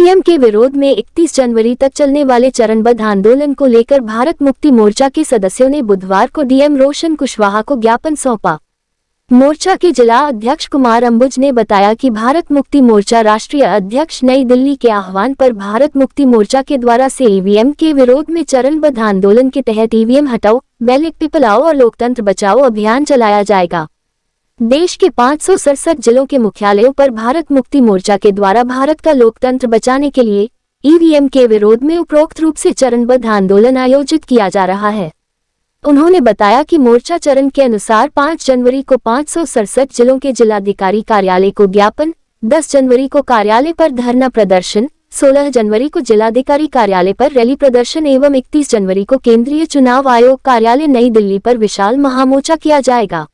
EVM के विरोध में 31 जनवरी तक चलने वाले चरणबद्ध आंदोलन को लेकर भारत मुक्ति मोर्चा के सदस्यों ने बुधवार को डीएम रोशन कुशवाहा को ज्ञापन सौंपा। मोर्चा के जिला अध्यक्ष कुमार अंबुज ने बताया कि भारत मुक्ति मोर्चा राष्ट्रीय अध्यक्ष नई दिल्ली के आह्वान पर भारत मुक्ति मोर्चा के द्वारा से ईवीएम के विरोध में चरणबद्ध आंदोलन के तहत ईवीएम हटाओ, बैलेट पेपर लाओ और लोकतंत्र बचाओ अभियान चलाया जाएगा। देश के 567 जिलों के मुख्यालयों पर भारत मुक्ति मोर्चा के द्वारा भारत का लोकतंत्र बचाने के लिए ईवीएम के विरोध में उपरोक्त रूप से चरणबद्ध आंदोलन आयोजित किया जा रहा है। उन्होंने बताया कि मोर्चा चरण के अनुसार 5 जनवरी को 567 जिलों के जिलाधिकारी कार्यालय को ज्ञापन, 10 जनवरी को कार्यालय पर धरना प्रदर्शन, 16 जनवरी को जिलाधिकारी कार्यालय पर रैली प्रदर्शन एवं 31 जनवरी को केंद्रीय चुनाव आयोग कार्यालय नई दिल्ली पर विशाल महामोर्चा किया जाएगा।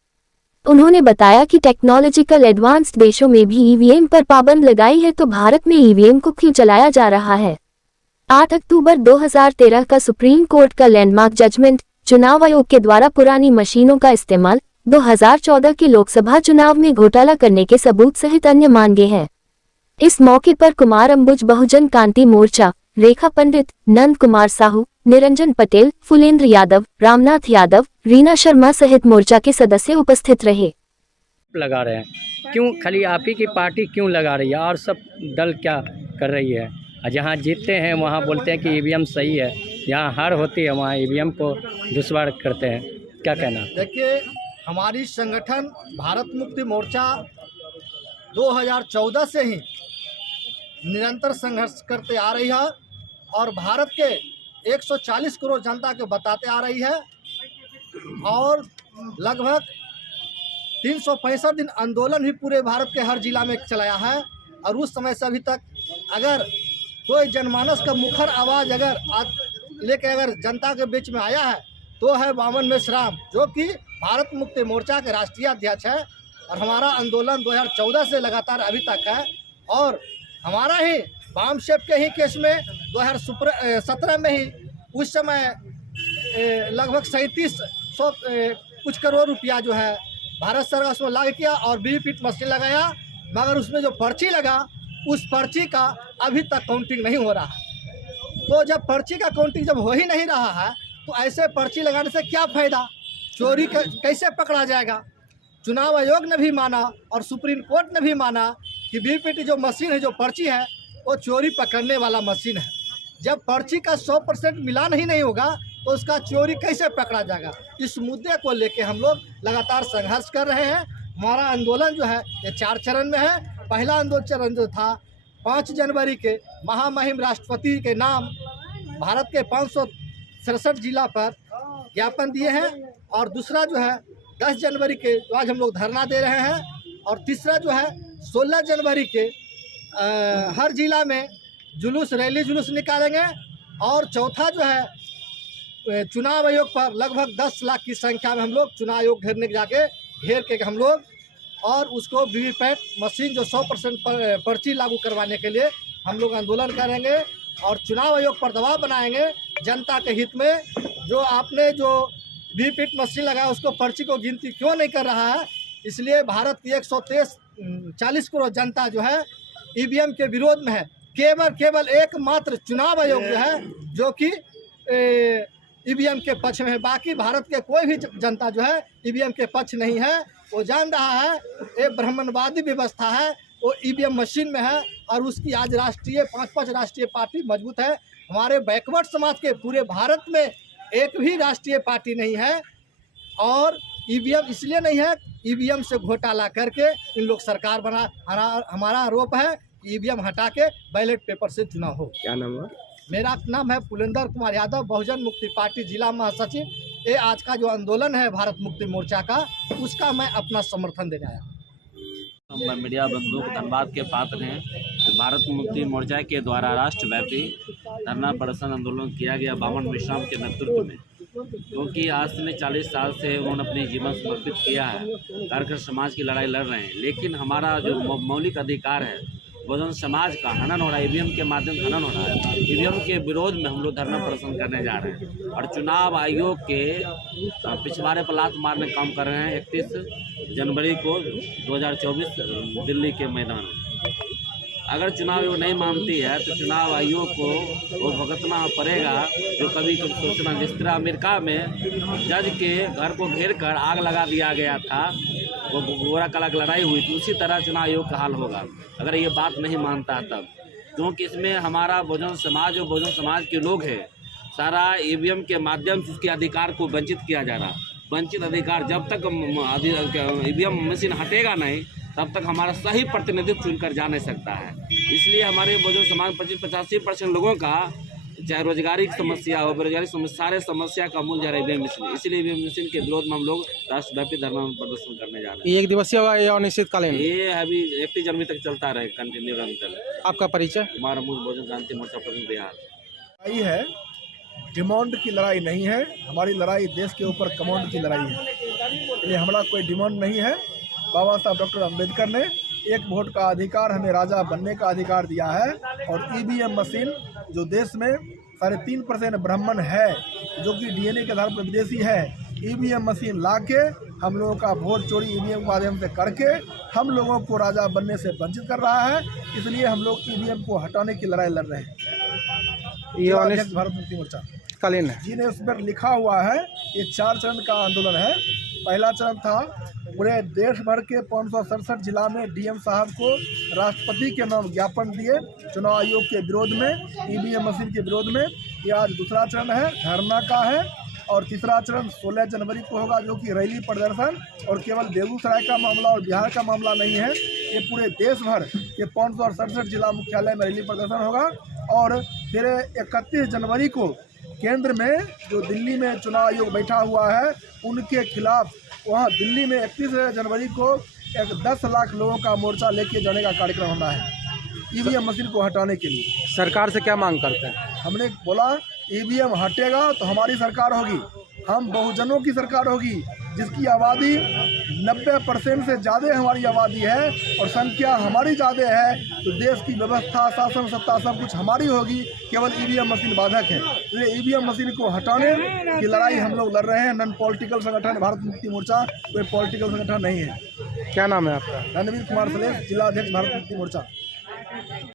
उन्होंने बताया कि टेक्नोलॉजिकल एडवांस्ड देशों में भी ईवीएम पर पाबंद लगाई है तो भारत में ईवीएम को क्यों चलाया जा रहा है। 8 अक्टूबर 2013 का सुप्रीम कोर्ट का लैंडमार्क जजमेंट, चुनाव आयोग के द्वारा पुरानी मशीनों का इस्तेमाल, 2014 के लोकसभा चुनाव में घोटाला करने के सबूत सहित अन्य मांगे हैं। इस मौके पर कुमार अंबुज, बहुजन क्रांति मोर्चा, रेखा पंडित, नंद कुमार साहू, निरंजन पटेल, फुलेंद्र यादव, रामनाथ यादव, रीना शर्मा सहित मोर्चा के सदस्य उपस्थित रहे। लगा रहे हैं क्यों? खाली आप ही की पार्टी क्यों लगा रही है और सब दल क्या कर रही है? जहाँ जीतते हैं वहाँ बोलते हैं कि ईवीएम सही है, जहाँ हार होती है वहाँ ईवीएम को दुश्वार करते हैं। क्या कहना? देखिए, हमारी संगठन भारत मुक्ति मोर्चा 2014 से ही निरंतर संघर्ष करते आ रही है और भारत के 140 करोड़ जनता को बताते आ रही है और लगभग 365 दिन आंदोलन भी पूरे भारत के हर जिला में चलाया है। और उस समय से अभी तक अगर कोई जनमानस का मुखर आवाज़ लेके अगर जनता के बीच में आया है तो है वामन मेश्राम, जो कि भारत मुक्ति मोर्चा के राष्ट्रीय अध्यक्ष है। और हमारा आंदोलन 2014 से लगातार अभी तक है और हमारा ही वाम शेप के ही केस में 2017 में ही उस समय लगभग 3700 कुछ करोड़ रुपया जो है भारत सरकार उसमें लगा किया और वीवीपैट मशीन लगाया, मगर उसमें जो पर्ची लगा उस पर्ची का अभी तक काउंटिंग नहीं हो रहा है। तो जब पर्ची का काउंटिंग जब हो ही नहीं रहा है तो ऐसे पर्ची लगाने से क्या फ़ायदा? चोरी कैसे पकड़ा जाएगा? चुनाव आयोग ने भी माना और सुप्रीम कोर्ट ने भी माना कि वीवीपैट जो मशीन है, जो पर्ची है, वो चोरी पकड़ने वाला मशीन है। जब पर्ची का 100% मिलान ही नहीं होगा तो उसका चोरी कैसे पकड़ा जाएगा? इस मुद्दे को लेके हम लोग लगातार संघर्ष कर रहे हैं। हमारा आंदोलन जो है ये 4 चरण में है। पहला आंदोलन चरण जो था 5 जनवरी के महामहिम राष्ट्रपति के नाम भारत के 567 जिला पर ज्ञापन दिए हैं और दूसरा जो है 10 जनवरी के आज हम लोग धरना दे रहे हैं और तीसरा जो है 16 जनवरी के हर जिला में रैली जुलूस निकालेंगे और चौथा जो है चुनाव आयोग पर लगभग 10 लाख की संख्या में हम लोग चुनाव आयोग घेर के हम लोग और उसको वीवीपैट मशीन जो 100% पर्ची लागू करवाने के लिए हम लोग आंदोलन करेंगे और चुनाव आयोग पर दबाव बनाएंगे जनता के हित में। जो आपने जो वीवीपैट मशीन लगाया उसको पर्ची को गिनती क्यों नहीं कर रहा है? इसलिए भारत की 140 करोड़ जनता जो है ईवीएम के विरोध में है। केवल एकमात्र चुनाव आयोग जो है जो कि ईवीएम के पक्ष में है। बाकी भारत के कोई भी जनता जो है ईवीएम के पक्ष नहीं है। वो जान रहा है एक ब्राह्मणवादी व्यवस्था है, वो ईवीएम मशीन में है और उसकी आज 5 राष्ट्रीय पार्टी मजबूत है। हमारे बैकवर्ड समाज के पूरे भारत में एक भी राष्ट्रीय पार्टी नहीं है और ईवीएम इसलिए नहीं है, ईवीएम से घोटाला करके इन लोग सरकार बना। हमारा आरोप है कि ईवीएम हटा के बैलेट पेपर से चुनाव हो। क्या नाम है? मेरा नाम है फुलेंद्र कुमार यादव, बहुजन मुक्ति पार्टी जिला महासचिव। ये आज का जो आंदोलन है भारत मुक्ति मोर्चा का, उसका मैं अपना समर्थन देने आया। मीडिया बंधु धन्यवाद के पात्र हैं। भारत मुक्ति मोर्चा के द्वारा राष्ट्रव्यापी धरना प्रदर्शन आंदोलन किया गया वामन मेश्राम के नेतृत्व में, क्योंकि आज से 40 साल से उन्होंने अपने जीवन समर्पित किया है, कार्यकर समाज की लड़ाई लड़ रहे हैं। लेकिन हमारा जो मौलिक अधिकार है, बहुजन समाज का हनन हो रहा है, ईवीएम के माध्यम से हनन हो रहा है। ईवीएम के विरोध में हम लोग धरना प्रदर्शन करने जा रहे हैं और चुनाव आयोग के पिछवाड़े पर लात मारने काम कर रहे हैं 31 जनवरी को 2024 दिल्ली के मैदान में। अगर चुनाव आयोग नहीं मानती है तो चुनाव आयोग को वो भुगतना पड़ेगा जो कभी कभी सोचना। जिस तरह अमेरिका में जज के घर को घेर कर आग लगा दिया गया था, वो गोरा काला की लड़ाई हुई थी, उसी तरह चुनाव आयोग का हाल होगा अगर ये बात नहीं मानता तब। क्योंकि इसमें हमारा बहुजन समाज और बहुजन समाज के लोग हैं, सारा ईवीएम के माध्यम से उसके अधिकार को वंचित किया जा रहा। वंचित अधिकार जब तक ईवीएम मशीन हटेगा नहीं तब तक हमारा सही प्रतिनिधित्व चुनकर जा नहीं सकता है। इसलिए हमारे बहुजन समाज 85% लोगों का चाहे रोजगारी की समस्या हो, बेरोजगारी समस्या, सारे समस्या का मूल जा रहा है ईवीएम मशीन। इसलिए ईवीएम मशीन के विरोध में हम लोग राष्ट्रव्यापी धरना प्रदर्शन करने जा रहे हैं। एक दिवसीय होगा या अनिश्चितकालीन? ये अभी 31 जनवरी तक चलता रहे, कंटिन्यू निरंतर। आपका परिचय? हमारा मूल बहुजन क्रांति मोर्चा प्रदेश बिहार। लड़ाई है, डिमांड की लड़ाई नहीं है। हमारी लड़ाई देश के ऊपर कमांड की लड़ाई है। इसलिए हमारा कोई डिमांड नहीं है। बाबा साहब डॉक्टर अम्बेडकर ने एक वोट का अधिकार, हमें राजा बनने का अधिकार दिया है। और ईवीएम मशीन जो देश में 3.5% ब्राह्मण है, जो कि डीएनए के आधार पर विदेशी है, ईवीएम मशीन ला के हम लोगों का वोट चोरी ईवीएम के माध्यम से करके हम लोगों को राजा बनने से वंचित कर रहा है। इसलिए हम लोग ईवीएम को हटाने की लड़ाई लड़ रहे हैं। ये भारत मुक्ति मोर्चा कालीन है। जी ने उस पर लिखा हुआ है, ये 4 चरण का आंदोलन है। पहला चरण था पूरे देश भर के 567 जिला में डीएम साहब को राष्ट्रपति के नाम ज्ञापन दिए चुनाव आयोग के विरोध में, ईवीएम मशीन के विरोध में। ये आज दूसरा चरण है, धरना का है। और तीसरा चरण 16 जनवरी को होगा, जो कि रैली प्रदर्शन। और केवल बेगूसराय का मामला और बिहार का मामला नहीं है, ये पूरे देश भर के 567 जिला मुख्यालय में रैली प्रदर्शन होगा। और फिर 31 जनवरी को केंद्र में जो दिल्ली में चुनाव आयोग बैठा हुआ है, उनके खिलाफ वहाँ दिल्ली में 31 जनवरी को 10 लाख लोगों का मोर्चा लेके जाने का कार्यक्रम होना है ईवीएम मशीन को हटाने के लिए। सरकार से क्या मांग करते हैं? हमने बोला ईवीएम हटेगा तो हमारी सरकार होगी, हम बहुजनों की सरकार होगी, जिसकी आबादी 90% से ज़्यादा हमारी आबादी है और संख्या हमारी ज़्यादा है। तो देश की व्यवस्था, शासन, सत्ता सब कुछ हमारी होगी, केवल ईवीएम मशीन बाधक है। इसलिए ईवीएम मशीन को हटाने की लड़ाई हम लोग लड़ रहे हैं। नॉन पॉलिटिकल संगठन भारत मुक्ति मोर्चा कोई पॉलिटिकल संगठन नहीं है। क्या नाम है आपका? रणवीर कुमार सलेश, जिला अध्यक्ष भारत मुक्ति मोर्चा।